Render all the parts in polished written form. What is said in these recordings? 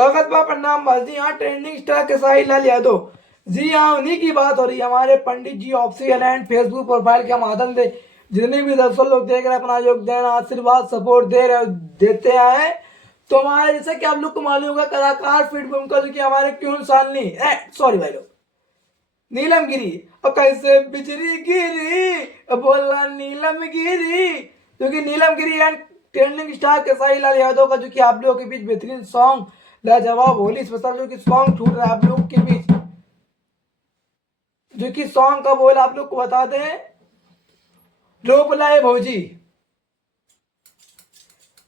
स्वागत बा, प्रणाम बा जी। हाँ, ट्रेंडिंग स्टार खेसारी लाल यादव जी, हाँ उन्हीं की बात हो रही है। हमारे पंडित जी ऑफिशियल एंड फेसबुक प्रोफाइल के माध्यम से जितने भी दर्शक लोग देख रहे हैं, अपना योगदान, आशीर्वाद, सपोर्ट दे रहे देते आए। तो हमारे जैसे कि आप लोग को मालूम होगा, कलाकार फीड उनका जो कि हमारे क्यों सालनी सॉरी भाई लोग, नीलम गिरी। और कैसे बिजली गिरी बोला नीलम गिरी, क्योंकि नीलम गिरी and trending star Khesari Lal Yadav का जो कि आप लोगों के बीच बेहतरीन सॉन्ग लाजवाब होली स्पेशल जो कि सॉन्ग छूट रहा है आप लोग के बीच, जो कि सॉन्ग का बोल आप लोग को बता दें, रोप लाए भौजी।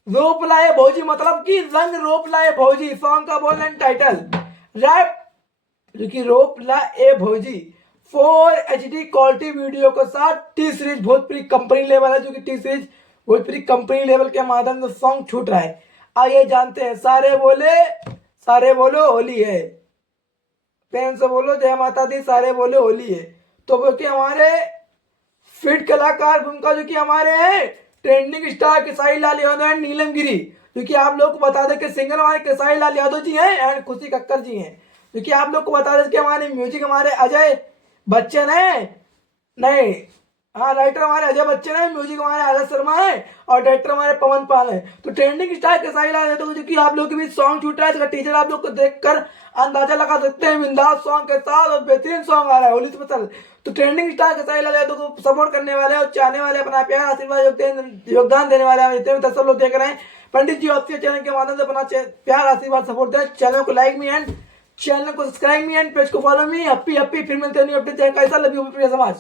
रोप लाए भौजी मतलब कि रंग रोप लाए भौजी, सॉन्ग का बोल एंड टाइटल रैप जो कि रोप लाए भौजी 4 HD क्वालिटी वीडियो के साथ T series Bhojpuri company level है, जो कि T series Bhojpuri company level के माध्यम से सॉन्ग छूट रहा है। आइए जानते हैं, सारे बोलो होली है, प्रेम से बोलो जय माता दी, सारे बोले होली है। तो वो कि हमारे फिट कलाकार भूमिका जो कि हमारे हैं trending star Khesari Lal Yadav and Neelam Giri, जो कि आप लोग को बता दें कि सिंगर हमारे खेसारी लाल यादव जी हैं एंड खुशी कक्कर जी हैं। जो कि आप लोग को बता दें कि हमारे म्यूजिक हमारे अजय बच्चन है, नहीं, हाँ राइटर हमारे अजय बच्चन है, म्यूजिक हमारे आदर्श शर्मा है और डायरेक्टर हमारे पवन पाल है। तो ट्रेंडिंग स्टार खेसारी लाल यादव जो कि आप लोग के बीच सॉन्ग छूट रहा है, इसका टीचर आप लोग को देखकर अंदाजा लगा सकते हैं। बिंदास सॉन्ग के साथ और बेहतरीन सॉन्ग आ रहा है होली स्पेशल। तो ट्रेंडिंग स्टार खेसारी लाल यादव को सपोर्ट करने वाले और चाहने वाले, अपना प्यार आशीर्वाद योगदान देने वाले हमारे जितने भी दर्शक लोग देख रहे हैं, पंडित जी ऑफिशियल चैनल के माध्यम से अपना प्यार आशीर्वाद सपोर्ट दें। चैनल को लाइक मी एंड चैनल को सब्सक्राइब मी एंड पेज को फॉलो मी। हैप्पी फिर मिलते हैं न्यू अपडेट। कैसा लव यू प्रिय समाज।